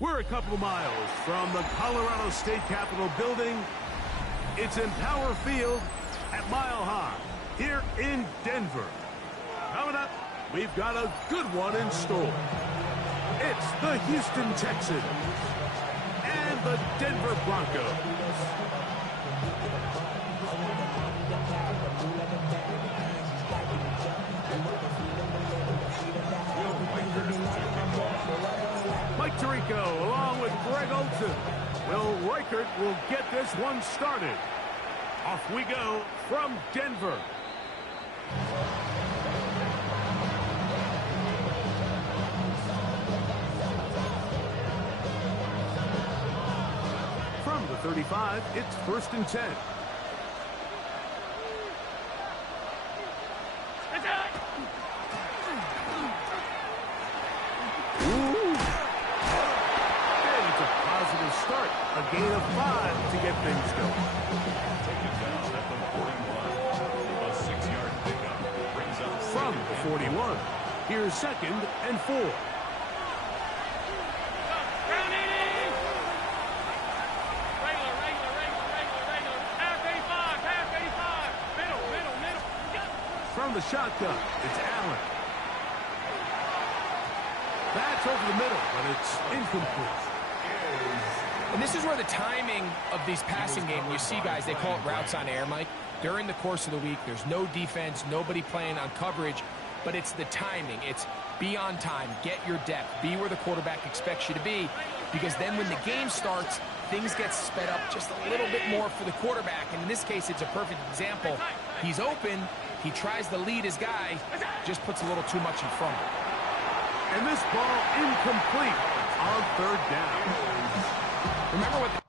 We're a couple of miles from the Colorado State Capitol building. It's Empower Field at Mile High here in Denver. Coming up, we've got a good one in store. It's the Houston Texans and the Denver Broncos. Mike Tirico along with Greg Olsen. Will Reichert will get this one started. Off we go from Denver. From the 35, it's 1st and 10. Start a gain of 5 to get things going. Taken down at the 41. A 6-yard pickup brings up from the 41. Here's 2nd and 4. From the shotgun, it's Allen. That's over the middle, but it's incomplete. And this is where the timing of these passing games, you see guys, they call it routes on air, Mike. During the course of the week, there's no defense, nobody playing on coverage, but it's the timing. It's be on time, get your depth, be where the quarterback expects you to be, because then when the game starts, things get sped up just a little bit more for the quarterback. And in this case, it's a perfect example. He's open, he tries to lead his guy, just puts a little too much in front of him. And this ball incomplete on 3rd down. Remember what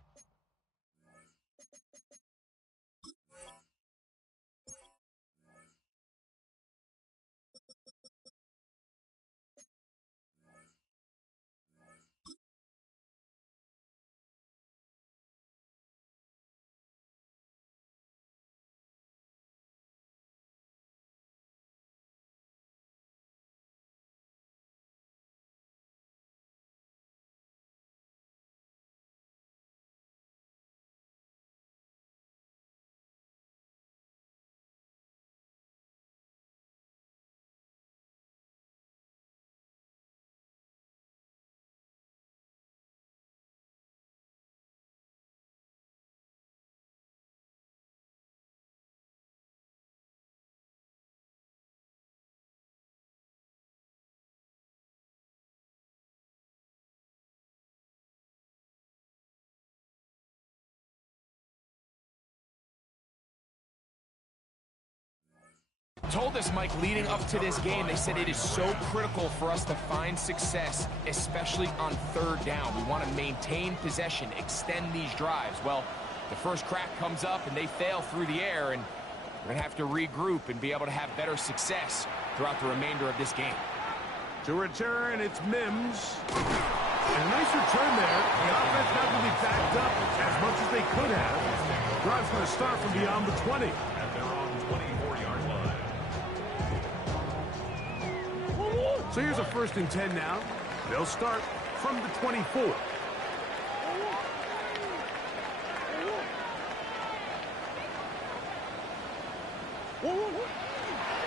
told us, Mike, leading up to this game, they said it is so critical for us to find success, especially on 3rd down. We want to maintain possession, extend these drives. Well, the first crack comes up and they fail through the air, and we're going to have to regroup and be able to have better success throughout the remainder of this game. To return, it's Mims. And a nice return there. The offense not really backed up as much as they could have. Drive's going to start from beyond the 20. at their own 24-yard line. So here's a 1st and 10 now. They'll start from the 24.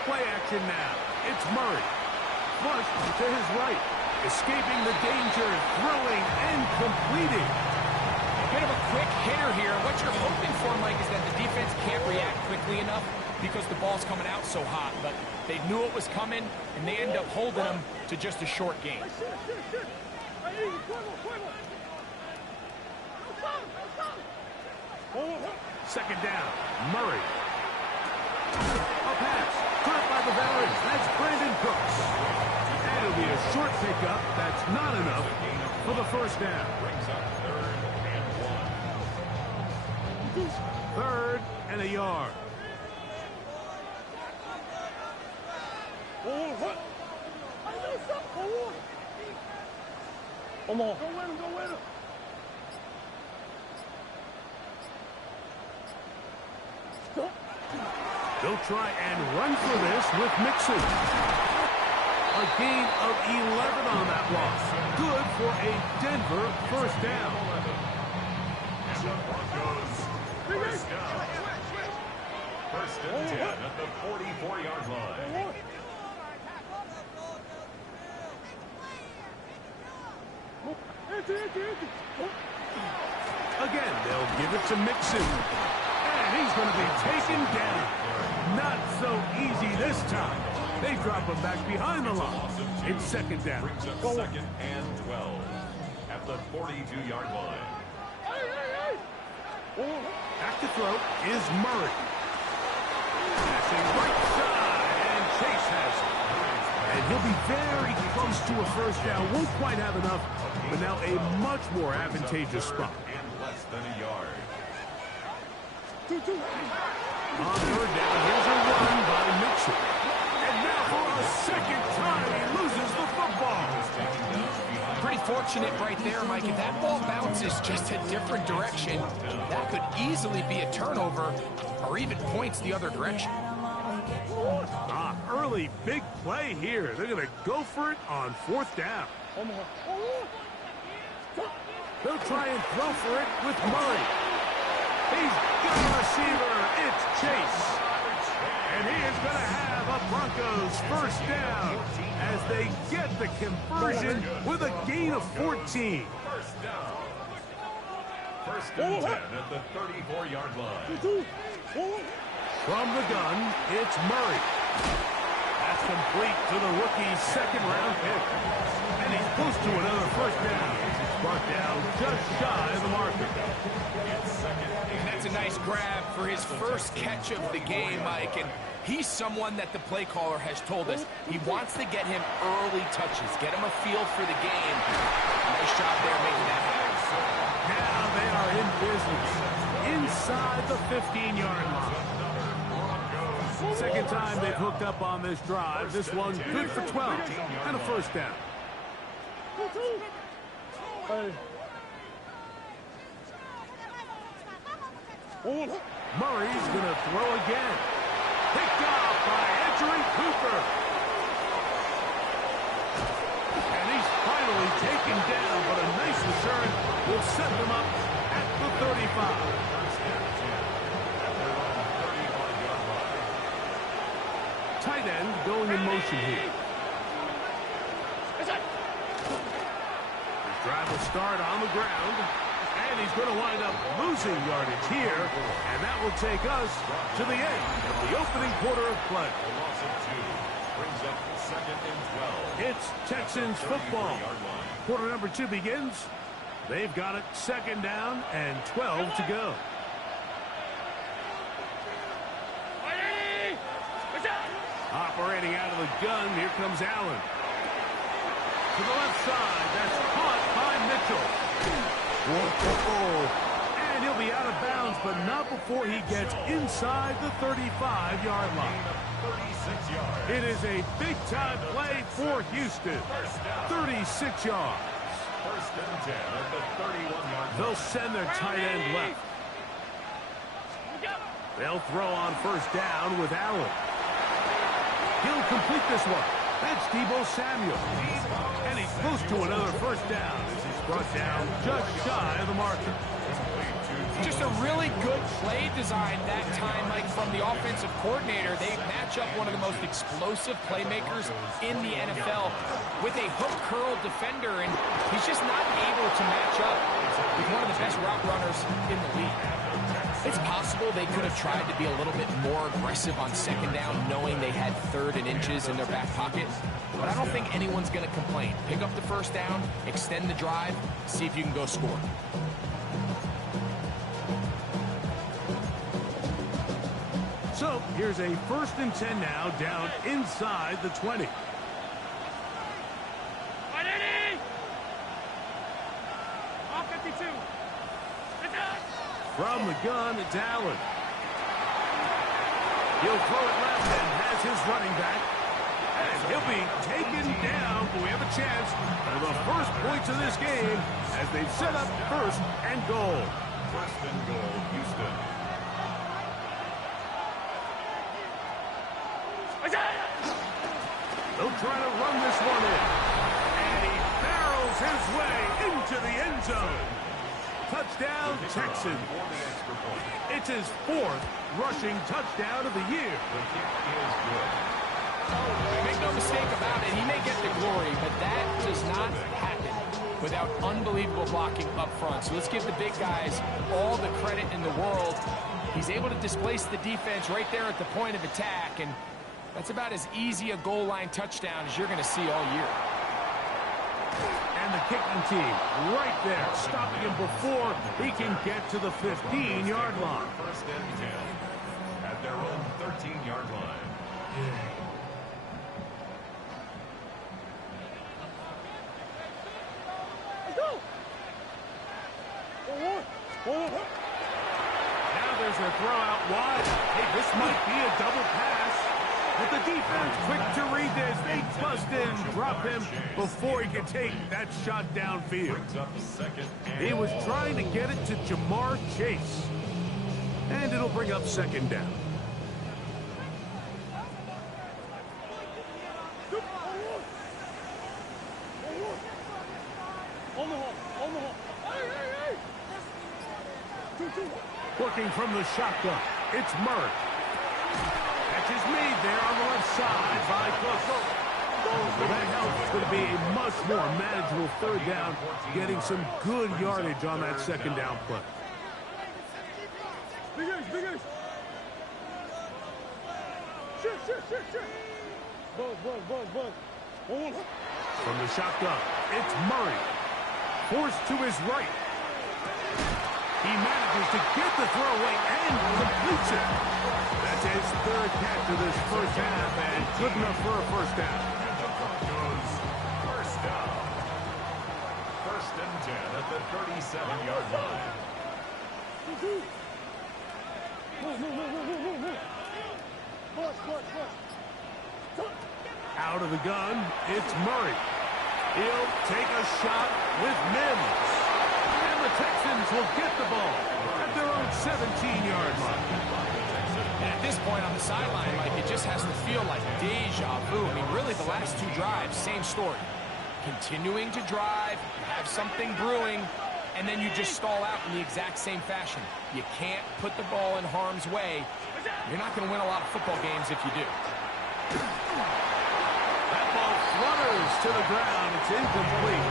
Play action now. It's Murray. Flushed to his right. Escaping the danger, throwing and completing. A bit of a quick hitter here. What you're hoping for, Mike, is that the defense can't react quickly enough because the ball's coming out so hot. But they knew it was coming, and they end up holding them to just a short game. 2nd down. Murray. A pass. Caught by the Valleys. That's Brandon Cooks. And it'll be a short pickup. That's not enough for the 1st down. Brings up 3rd and 1. 3rd and a yard. They'll try and run for this with Mixon. A gain of 11 on that loss. Good for for a Denver first down. And the Broncos first down. First and 10 at the 44-yard line. Again, they'll give it to Mixon. And he's going to be taken down. Not so easy this time. They drop him back behind the line. It's second down. Brings up second and 12 at the 42-yard line. Back to throw is Murray. Passing right side, and Chase has it. And he'll be very close to a first down. Won't quite have enough, but now a much more advantageous spot. And less than a yard. On third down, here's a run by Mitchell. And now for a second time, he loses the football. Pretty fortunate right there, Mike. If that ball bounces just a different direction, that could easily be a turnover or even points the other direction. Early big play here. They're going to go for it on fourth down. They'll try and throw for it with Murray. He's got a receiver. It's Chase. And he is going to have a Broncos first down as they get the conversion with a gain of 14. First down. First and 10 at the 34-yard line. From the gun, it's Murray. That's complete to the rookie's second-round pick. And he's close to another first down. He's brought down just shy of the marker. And that's a nice grab for his first catch of the game, Mike. And he's someone that the play caller has told us he wants to get him early touches, get him a feel for the game. Nice job there making that happen. Now they are in business inside the 15-yard line. Second time they've hooked up on this drive. This one good for 12 and a first down. Murray's going to throw again. Picked off by Edgerrin Cooper. And he's finally taken down, but a nice return will set them up at the 35. Tight end going in motion here. His drive will start on the ground, and he's going to wind up losing yardage here, and that will take us to the end of the opening quarter of play. A loss of 2 brings up second and 12. It's Texans football. Quarter number 2 begins. They've got it second down and 12 to go. Operating out of the gun, here comes Allen. To the left side, that's caught by Mitchell. Whoa. And he'll be out of bounds, but not before he gets inside the 35-yard line. 36 yards. It is a big-time play for Houston. 36 yards. First and 10 at the 31-yard line. They'll send their tight end left. They'll throw on first down with Allen. He'll complete this one. That's Deebo Samuel. And he's close to another first down as he's brought down just shy of the marker. Just a really good play design that time, Mike, from the offensive coordinator. They match up one of the most explosive playmakers in the NFL with a hook curl defender, and he's just not able to match up with one of the best route runners in the league. It's possible they could have tried to be a little bit more aggressive on second down, knowing they had third and inches in their back pocket. But I don't think anyone's going to complain. Pick up the first down, extend the drive, see if you can go score. So here's a first and 10 now, down inside the 20. From the gun, it's Allen. He'll throw it left and has his running back. And he'll be taken down, but we have a chance for the first points of this game as they've set up first and goal. First and goal, Houston. They'll try to run this one in. And he barrels his way end zone. Touchdown, Texans. It's his 4th rushing touchdown of the year. The kick is good. Make no mistake about it, he may get the glory, but that does not happen without unbelievable blocking up front. So let's give the big guys all the credit in the world. He's able to displace the defense right there at the point of attack, and that's about as easy a goal line touchdown as you're going to see all year. And the kicking team right there, stopping him before he can get to the 15-yard line. First and 10 at their own 13-yard line. Now there's a throw out wide. Hey, this might be a double pass. But the defense quick to read this. They bust in, drop him before he can take that shot downfield. Brings up second and He was trying to get it to Jamar Chase. And it'll bring up second down. Working from the shotgun, it's Murray. Catch is made there on the left side by Cook. Well, that helps. It's going to be a much more manageable third down, getting some good yardage on that second down play. From the shotgun, it's Murray. Forced to his right. He manages to get the throw away and completes it. That's his 3rd catch of this first half, and good enough for a first down. And the Broncos first down. First and 10 at the 37-yard line. Out of the gun, it's Murray. He'll take a shot with Mims. And the Texans will get the ball at their own 17-yard line. And at this point on the sideline, Mike, it just has to feel like deja vu. I mean, really, the last 2 drives, same story. Continuing to drive, have something brewing, and then you just stall out in the exact same fashion. You can't put the ball in harm's way. You're not going to win a lot of football games if you do. That ball flutters to the ground. It's incomplete.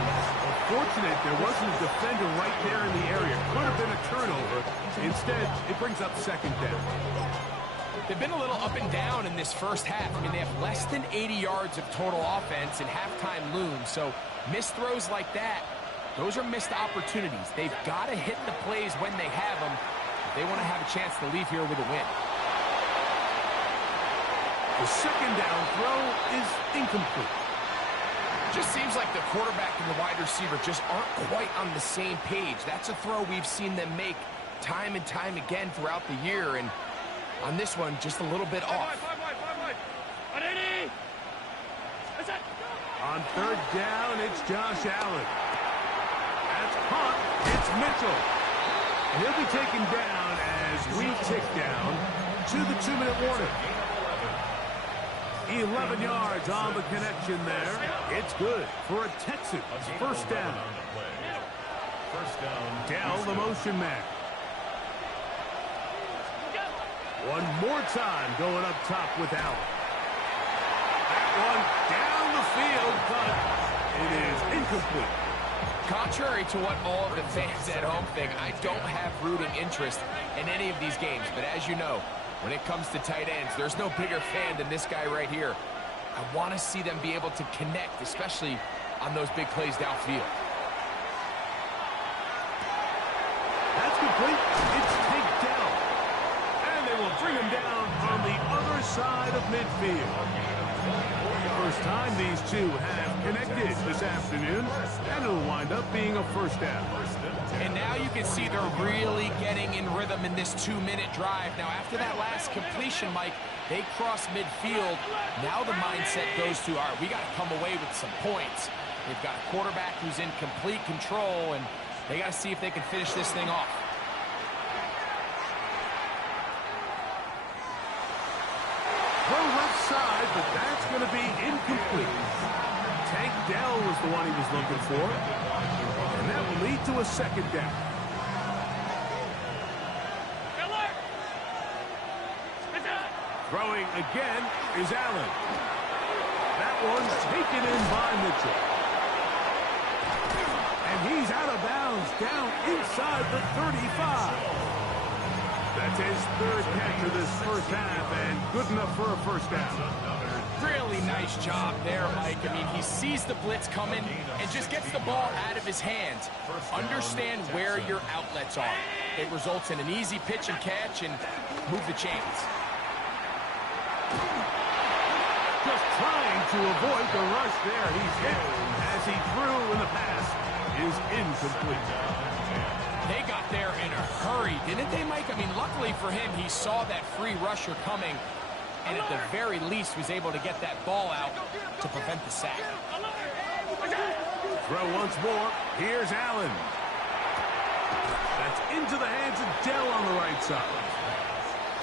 Fortunate there wasn't a defender right there in the area. Could have been a turnover. Instead, it brings up second down. They've been a little up and down in this first half. I mean, they have less than 80 yards of total offense and halftime looms. So missed throws like that, those are missed opportunities. They've got to hit the plays when they have them if they want to have a chance to leave here with a win. The second down throw is incomplete. Just seems like the quarterback and the wide receiver just aren't quite on the same page. That's a throw we've seen them make time and time again throughout the year, and on this one, just a little bit off. On third down, it's Josh Allen. That's caught. It's Mitchell. And he'll be taken down as we tick down to the 2-minute warning. 11 yards on the connection there. It's good for a Texans first down. First down. Dell, the motion man. One more time going up top with Allen. That one down the field, but it is incomplete. Contrary to what all of the fans at home think, I don't have rooting interest in any of these games. But as you know, when it comes to tight ends, there's no bigger fan than this guy right here. I want to see them be able to connect, especially on those big plays downfield. That's complete. It's Tank Dell. And they will bring him down on the other side of midfield. First time these two have connected this afternoon, and it'll wind up being a first down. And now you can see they're really getting in rhythm in this 2-minute drive. Now, after that last completion, Mike, they cross midfield. Now the mindset goes to, all right, we got to come away with some points. They've got a quarterback who's in complete control, and they got to see if they can finish this thing off. Throw left side, but that's going to be incomplete. Tank Dell was the one he was looking for. And that will lead to a second down. Throwing again is Allen. That one's taken in by Mitchell. And he's out of bounds down inside the 35. That's his third catch of this first half and good enough for a first down. Really nice job there, Mike. I mean, he sees the blitz coming and just gets the ball out of his hands. Understand where your outlets are. It results in an easy pitch and catch and move the chains. Just trying to avoid the rush there. He's hit as he threw and the pass is incomplete. They got there in a hurry, didn't they, Mike? I mean, luckily for him, he saw that free rusher coming and at the very least was able to get that ball out to prevent the sack. Throw once more. Here's Allen. That's into the hands of Dell on the right side.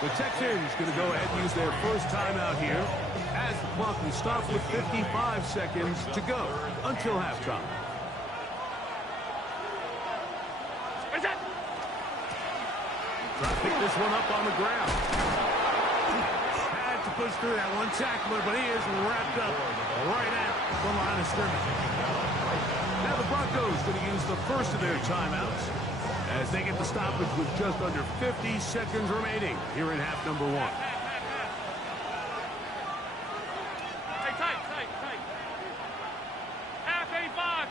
The Texans going to go ahead and use their first timeout here as the clock will stop with 55 seconds to go until halftime. Try to pick this one up on the ground. Had to push through that one tackler, but he is wrapped up right at the line of scrimmage. Now the Broncos going to use the first of their timeouts as they get the stoppage with just under 50 seconds remaining here in half number one. Tight. Half 85.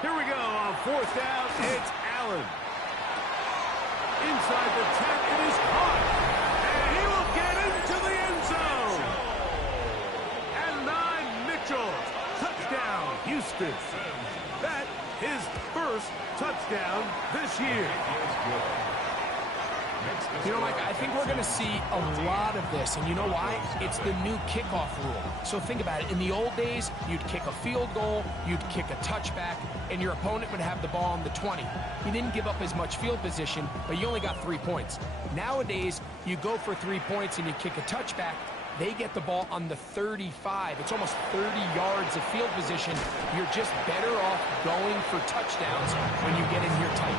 Here we go on fourth down. It's Allen. Inside the 10, it is caught. And he will get into the end zone. And 9, Mitchell. Touchdown, Houston. That is first touchdown this year. You know, Mike, I think we're going to see a lot of this, and you know why? It's the new kickoff rule. So think about it. In the old days, you'd kick a field goal, you'd kick a touchback, and your opponent would have the ball on the 20. You didn't give up as much field position, but you only got 3 points. Nowadays, you go for 3 points and you kick a touchback, they get the ball on the 35. It's almost 30 yards of field position. You're just better off going for touchdowns when you get in here tight.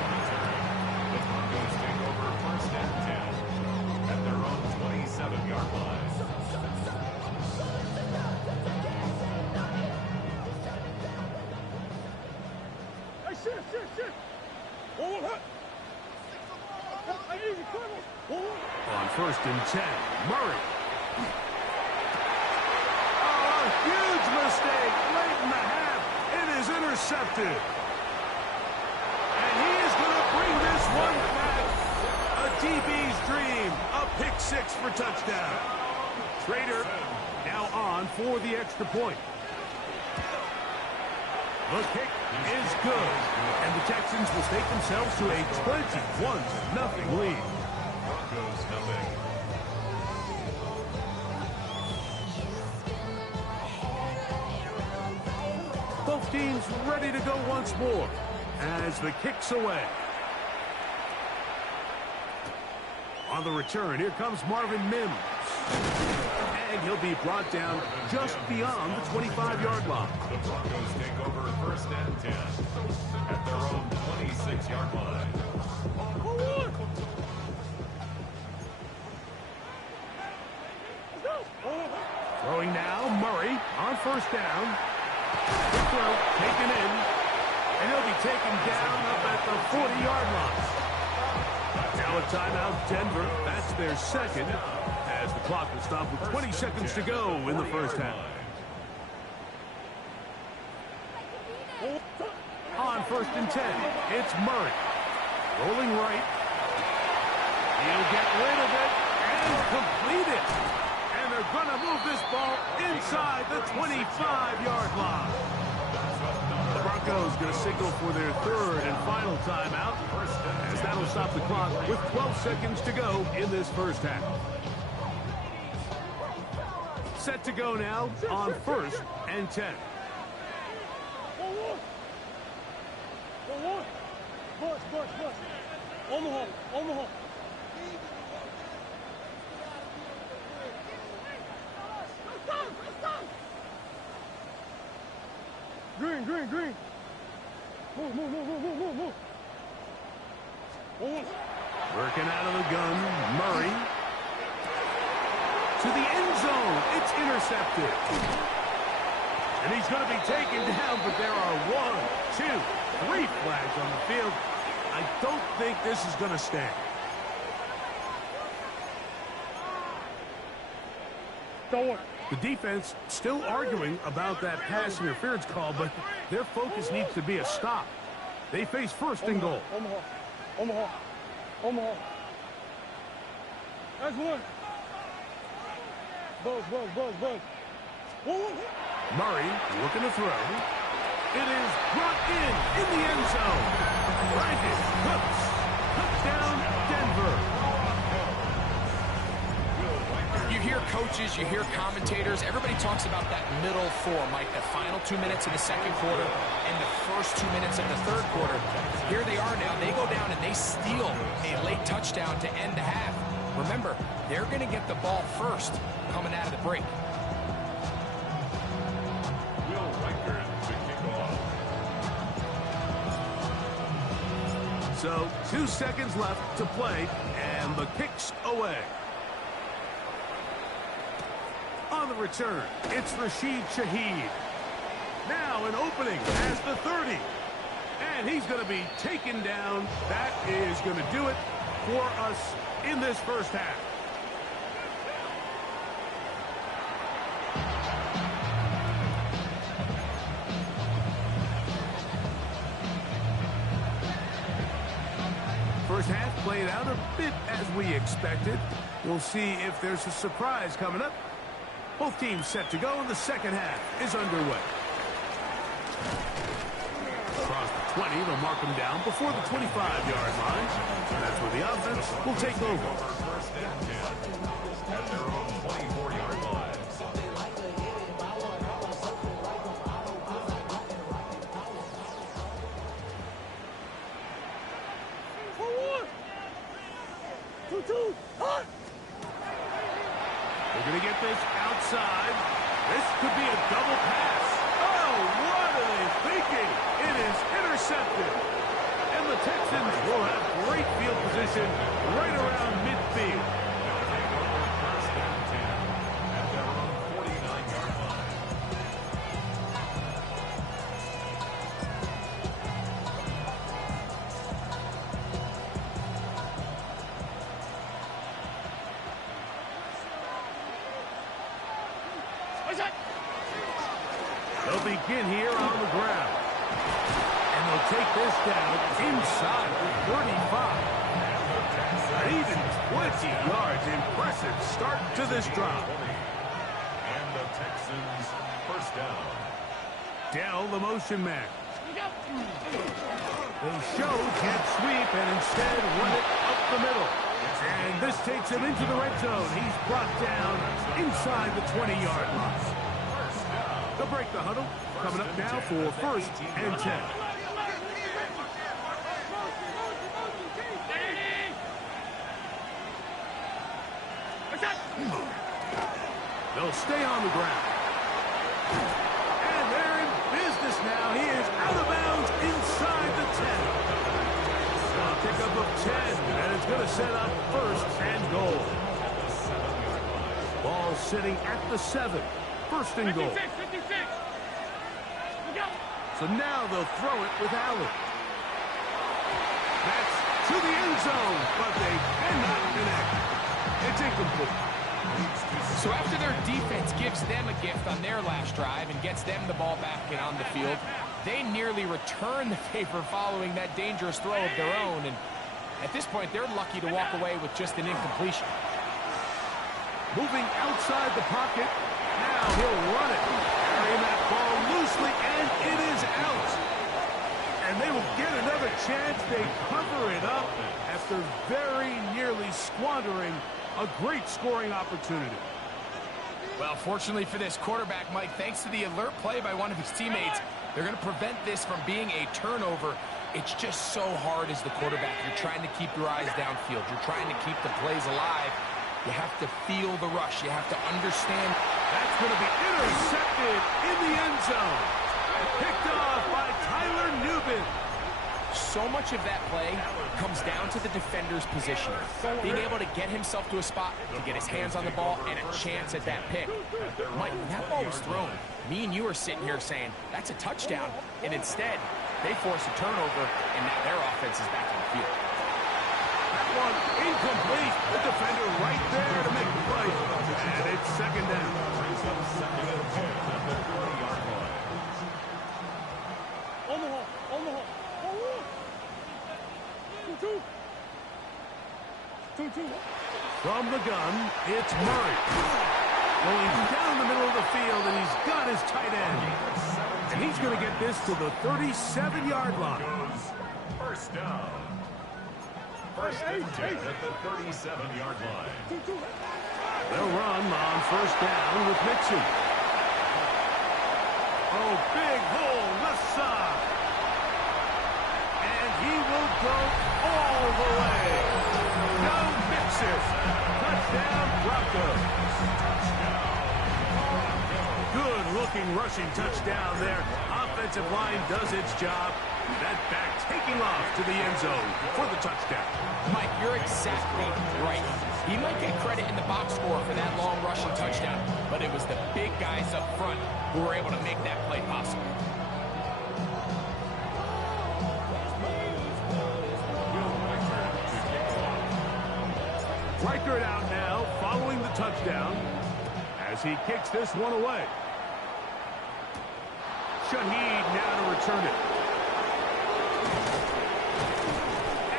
The Broncos take over first and 10 at their own 27-yard line. On first and 10, Murray. Oh, a huge mistake late in the half. It is intercepted. And he is going to bring this one back. A DB's dream. A pick six for touchdown. Trader now on for the extra point. The kick is good. And the Texans will take themselves to a 21-0 lead. Broncos nothing. Both teams ready to go once more as the kick's away. On the return, here comes Marvin Mims. And he'll be brought down just beyond the 25-yard line. The Broncos take over first and 10 at their own 26-yard line. Throwing now, Murray on first down. The throw taken in. And he'll be taken down up at the 40-yard line. Now a timeout, Denver. That's their second as the clock will stop with 20 seconds to go in the first half. On first and 10, it's Murray. Rolling right. He'll get rid of it and complete it. And they're going to move this ball inside the 25-yard line. The Broncos going to signal for their third and final timeout, as that'll stop the clock with 12 seconds to go in this first half. Set to go now on first and 10. Omaha. Green. Working out of the gun, Murray. To the end zone, it's intercepted. And he's going to be taken down, but there are 1, 2, 3 flags on the field. I don't think this is going to stand. The defense still arguing about that pass interference call, but their focus needs to be a stop. They face first and goal. Omaha. That's one. Buzz. Murray looking to throw. It is brought in the end zone. Rankin hooks. Touchdown, Denver. You hear coaches, you hear commentators, everybody talks about that middle four, Mike, the final 2 minutes of the second quarter and the first 2 minutes of the third quarter. Here they are now. They go down and they steal a late touchdown to end the half. Remember, they're going to get the ball first coming out of the break. Will Riker to kick off. So 2 seconds left to play, and the kick's away. On the return, it's Rashid Shaheed. Now an opening as the 30. And he's going to be taken down. That is going to do it for us in this first half. First half played out a bit as we expected. We'll see if there's a surprise coming up. Both teams set to go, and the second half is underway. Across the 20, they'll mark them down before the 25-yard line. And that's where the offense will take over. First and 10 at their own 24-yard line. They're going to get this outside. This could be a double pass. Oh, what are they thinking? It is intercepted. And the Texans will have great field position right around midfield. They'll take over first and 10 at their own 49-yard line. They'll begin here on the ground. And they'll take this down inside the 35. Even 20 yards. Impressive start to this drive. And the Texans first down. Dell, the motion man. They show jet sweep and instead run it up the middle. And this takes him into the red zone. He's brought down inside the 20-yard line. They'll break the huddle. Coming up now for first and 10. They'll stay on the ground. And they're in business now. He is out of bounds inside the 10. A pickup of 10, and it's going to set up first and goal. Ball sitting at the 7. First and goal. 56. So now they'll throw it with Allen. That's to the end zone, but they cannot connect. It's incomplete. So after their defense gives them a gift on their last drive and gets them the ball back and on the field, they nearly return the favor following that dangerous throw of their own. And at this point, they're lucky to walk away with just an incompletion. Moving outside the pocket. Now he'll run it. Carrying that ball loosely, and it is out. And they will get another chance. They cover it up after very nearly squandering a great scoring opportunity. Well, fortunately for this quarterback, Mike, thanks to the alert play by one of his teammates, they're going to prevent this from being a turnover. It's just so hard as the quarterback. You're trying to keep your eyes downfield. You're trying to keep the plays alive. You have to feel the rush. You have to understand. That's going to be intercepted in the end zone. Picked off by Tyler Nubin. so much of that play comes down to the defender's positioning. Being able to get himself to a spot, to get his hands on the ball, and a chance at that pick. Mike, when that ball was thrown, me and you are sitting here saying, that's a touchdown. And instead, they force a turnover, and now their offense is back on the field. That one incomplete. The defender right there to make the play. And it's second down. Second and 10 at the 40-yard line. On the hole. On the hole. Oh, 2-2. 2-2. From the gun, it's Murray. Going down the middle of the field, and he's got his tight end. And he's going to get this to the 37-yard line. First down. First and 10 at the 37-yard line. They'll run on first down with Mixon. Oh, big hole, left side. And he will go all the way. No Mixon. Touchdown, Broncos. Good-looking rushing touchdown there. Offensive line does its job. That back taking off to the end zone for the touchdown. Mike, you're exactly right. He might get credit in the box score for that long rushing touchdown, but it was the big guys up front who were able to make that play possible. Reichert out now, following the touchdown, as he kicks this one away. Shaheed now to return it.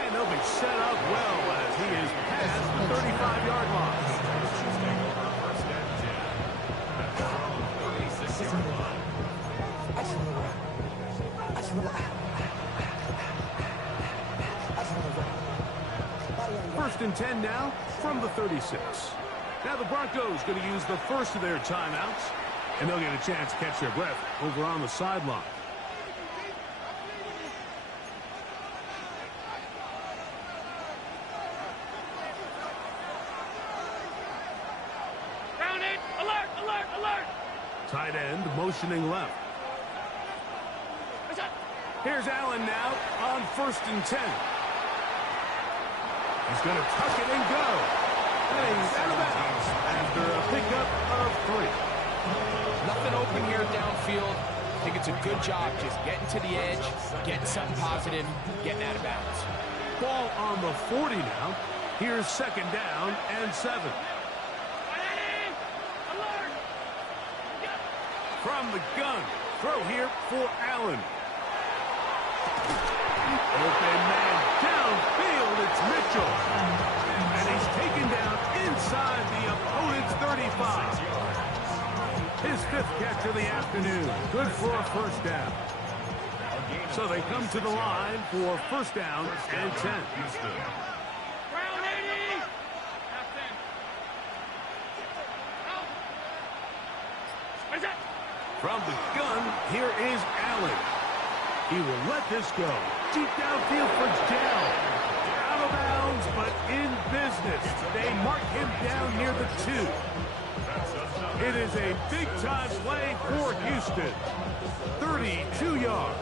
And they'll be set up well as he is past the 35-yard line. First and 10 now from the 36. Now the Broncos going to use the first of their timeouts, and they'll get a chance to catch their breath over on the sideline. Round it. Alert, alert, alert. Tight end motioning left. Here's Allen now on first and 10. He's going to tuck it and go. And he's out of bounds after a pickup of 3. Nothing open here downfield. I think it's a good job just getting to the edge, getting something positive, getting out of bounds. Ball on the 40 now. Here's second down and 7. Alert. From the gun, throw here for Allen. Open man downfield, it's Mitchell. And he's taken down inside the opponent's 35. His 5th catch of the afternoon. Good for a first down. So they come to the line for first down and 10. Round 80. Half 10. What is that? From the gun, here is Allen. He will let this go. Deep downfield for Dell. Out of bounds, but in business. They mark him down near the 2. It is a big-time play for Houston. 32 yards.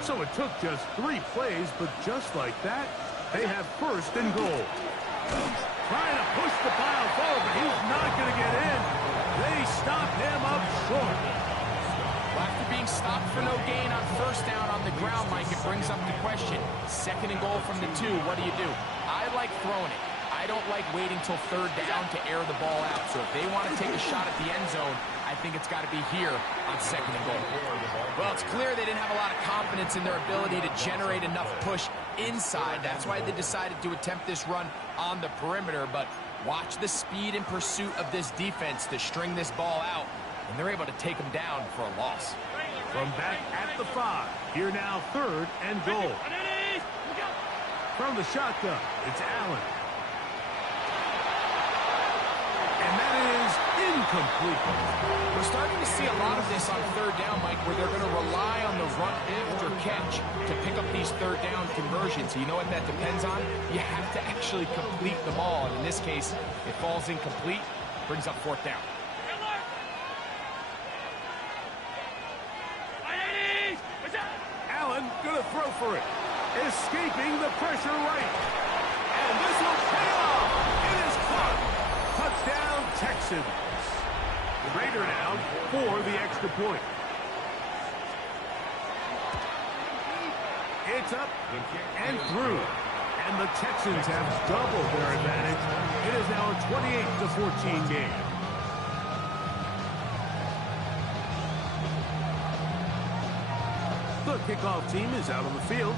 So it took just 3 plays, but just like that, they have first and goal. Trying to push the pile forward, but he's not going to get in. They stop him up short. After being stopped for no gain on first down on the ground, Mike, it brings up the question. Second and goal from the 2, what do you do? I like throwing it. I don't like waiting till third down to air the ball out. So if they want to take a shot at the end zone, I think it's got to be here on second and goal. Well, it's clear they didn't have a lot of confidence in their ability to generate enough push inside. That's why they decided to attempt this run on the perimeter. But watch the speed and pursuit of this defense to string this ball out. And they're able to take them down for a loss. From back at the 5, here now third and goal. From the shotgun, it's Allen. And that is incomplete. We're starting to see a lot of this on third down, Mike, where they're going to rely on the run after catch to pick up these third down conversions. So you know what that depends on? You have to actually complete the ball. And in this case, it falls incomplete, brings up fourth down. Allen going to throw for it. Escaping the pressure right. And this will pay off. It is caught. Touchdown, Texans. Raider now for the extra point. It's up and through. And the Texans have doubled their advantage. It is now a 28-14 game. The kickoff team is out on the field.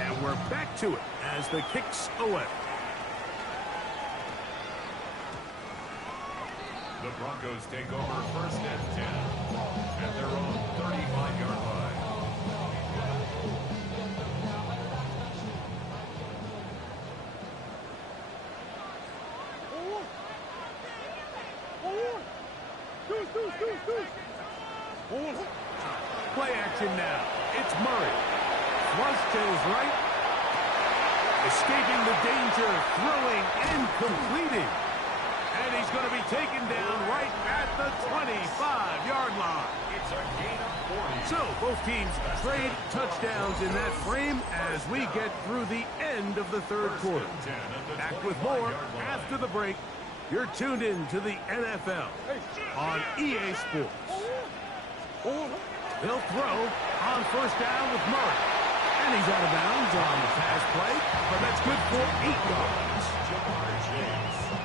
And we're back to it as the kick's away. The Broncos take over first and 10 at their own 35-yard line. Play action now. It's Murray. Flush to his right. Escaping the danger. Throwing and completing. And he's going to be taken down right at the 25-yard line. It's a gain of 40. So both teams trade touchdowns in that frame as we get through the end of the third quarter. Back with more after the break. You're tuned in to the NFL on EA Sports. He'll throw on first down with Murray. And he's out of bounds on the pass play, but that's good for 8 yards.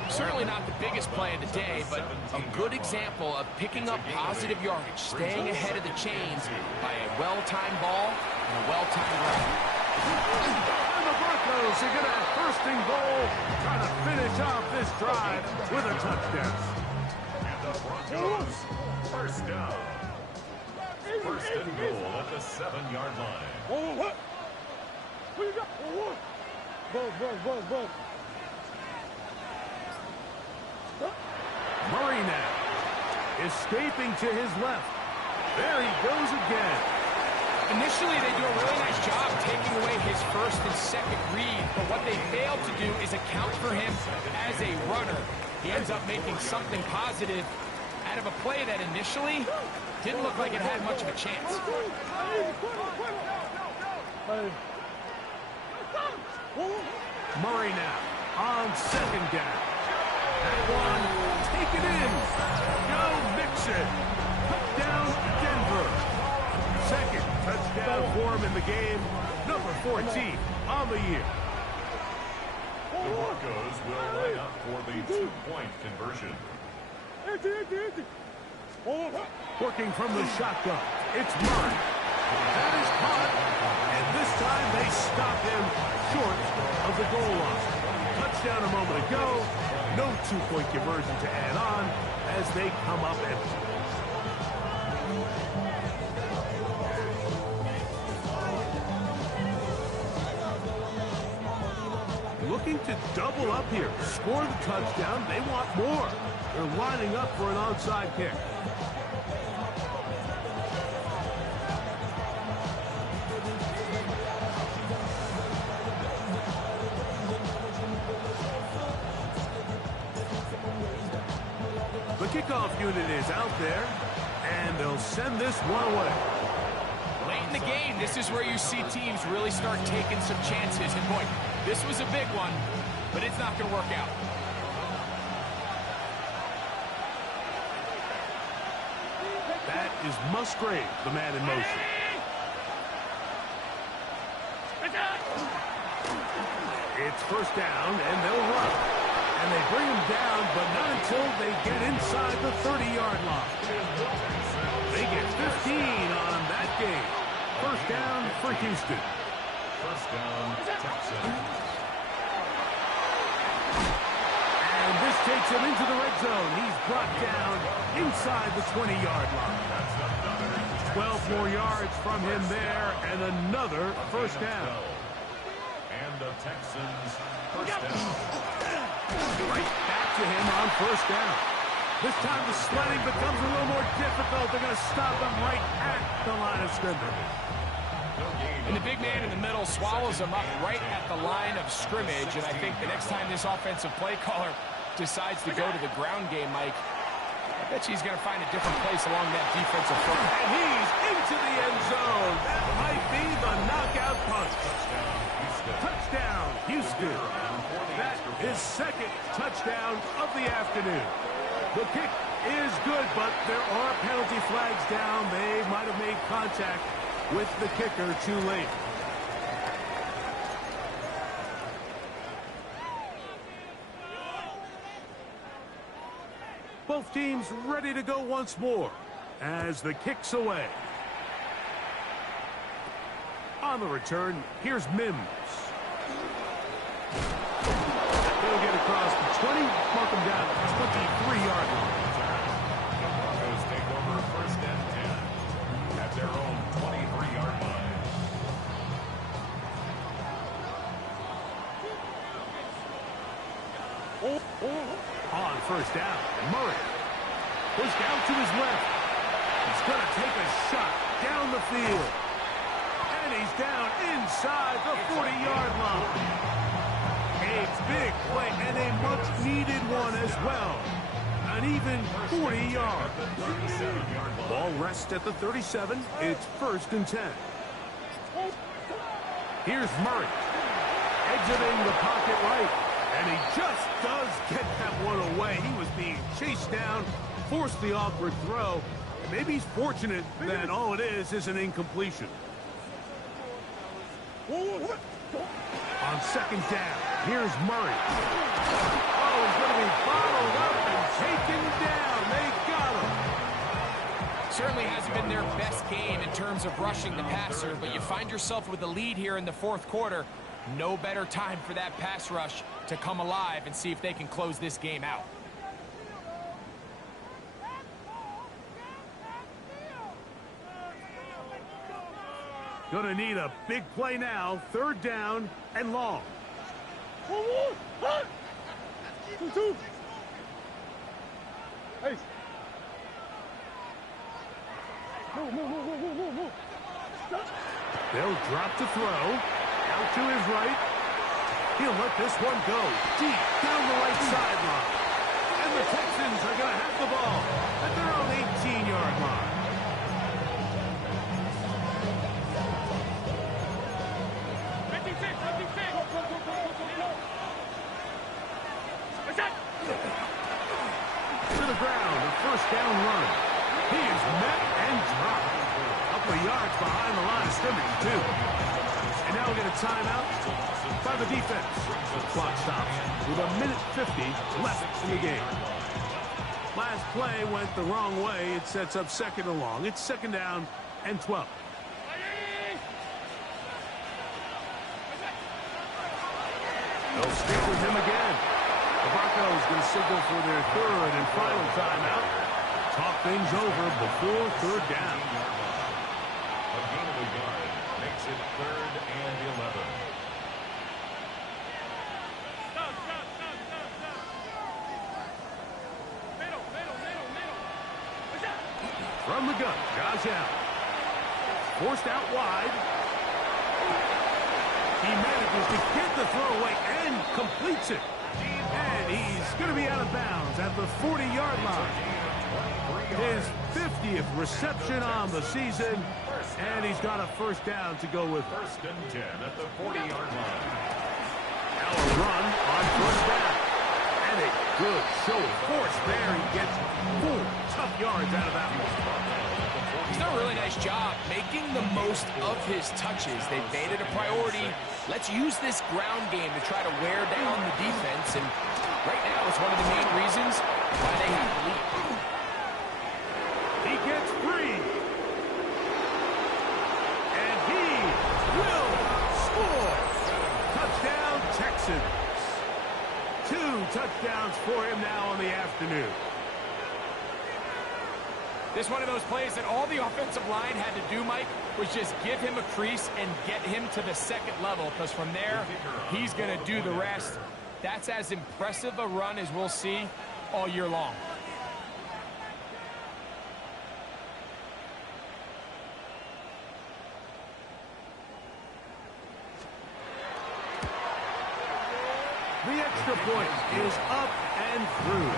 Certainly not the biggest play of the day, but a good example of picking up positive yardage, staying ahead of the chains by a well-timed ball and a well-timed run. And the Broncos are going to have first and goal, trying to finish off this drive with a touchdown. And the Broncos, first down. First and goal at the 7-yard line. Murray now, escaping to his left. There he goes again. Initially, they do a really nice job taking away his first and second read, but what they failed to do is account for him as a runner. He ends up making something positive out of a play that initially didn't look like it had much of a chance. Murray now on second down. That one, take it in. Go Mixon. Touchdown, Denver. Second touchdown for him in the game. Number 14 on the year. The Broncos will line up for the 2-point conversion. Working from the shotgun. It's Murray. That is caught. And this time they stop him short of the goal line. Touchdown a moment ago. No 2-point conversion to add on as they come up empty. Looking to double up here. Score the touchdown. They want more. They're lining up for an onside kick. The kickoff unit is out there, and they'll send this one away. Late in the game, this is where you see teams really start taking some chances. And boy, this was a big one, but it's not going to work out. That is Musgrave, the man in motion. It's first down, and they'll run. And they bring him down, but not until they get inside the 30-yard line. They get 15 on that game. First down for Houston. First down, Texans. And this takes him into the red zone. He's brought down inside the 20-yard line. 12 more yards from him there, and another first down. And the Texans, first down. Right back to him on first down. This time the sledding becomes a little more difficult. They're going to stop him right at the line of scrimmage. And the big man in the middle swallows him up right at the line of scrimmage. And I think the next time this offensive play caller decides to go to the ground game, Mike, I bet he's going to find a different place along that defensive front. And he's into the end zone. That might be the knockout good. That is second touchdown of the afternoon. The kick is good, but there are penalty flags down. They might have made contact with the kicker too late. Both teams ready to go once more as the kick's away. On the return, here's Mims. They'll get across the 20, mark them down at the 23-yard line. The Broncos take over first and 10 at their own 23-yard line. On first down, Murray pushed out to his left. He's going to take a shot down the field. And he's down inside the 40-yard line. A big play and a much-needed one as well. An even 40 yards. Ball rests at the 37. It's first and 10. Here's Murray. Exiting the pocket right. And he just does get that one away. He was being chased down, forced the awkward throw. Maybe he's fortunate that all it is an incompletion. On second down, here's Murray. Oh, he's going to be bottled up and taken down. They got him. Certainly hasn't been their best game in terms of rushing the passer, but you find yourself with the lead here in the fourth quarter. No better time for that pass rush to come alive and see if they can close this game out. Gonna need a big play now. Third down and long. They'll drop to throw. Out to his right. He'll let this one go deep down the right sideline. And the Texans are going to have the ball at their own 18-yard line. To the ground, a first down run. He is met and dropped. A couple of yards behind the line of scrimmage, too. And now we get a timeout by the defense. The clock stops with 1:50 left in the game. Last play went the wrong way. It sets up second and long. It's second down and 12. They'll stick with him again. The Broncos going to signal for their third and final timeout. Talk things over before third down. A gain of a yard makes it third and 11. From the gun, Josh Allen. Forced out wide. He manages to get the throw away and completes it. And he's going to be out of bounds at the 40-yard line. His 50th reception on the season, and he's got a first down to go with. First and 10 at the 40-yard line. Now a run on first down. And a good show of force there. He gets 4 tough yards out of that one. He's done a really nice job making the most of his touches. They've made it a priority. Let's use this ground game to try to wear down the defense. And right now, it's one of the main reasons why they have the lead. He gets free. And he will score. Touchdown, Texans. 2 touchdowns for him now on the afternoon. This one of those plays that all the offensive line had to do, Mike, was just give him a crease and get him to the second level, because from there, he's going to do the rest. That's as impressive a run as we'll see all year long. The extra point is up and through.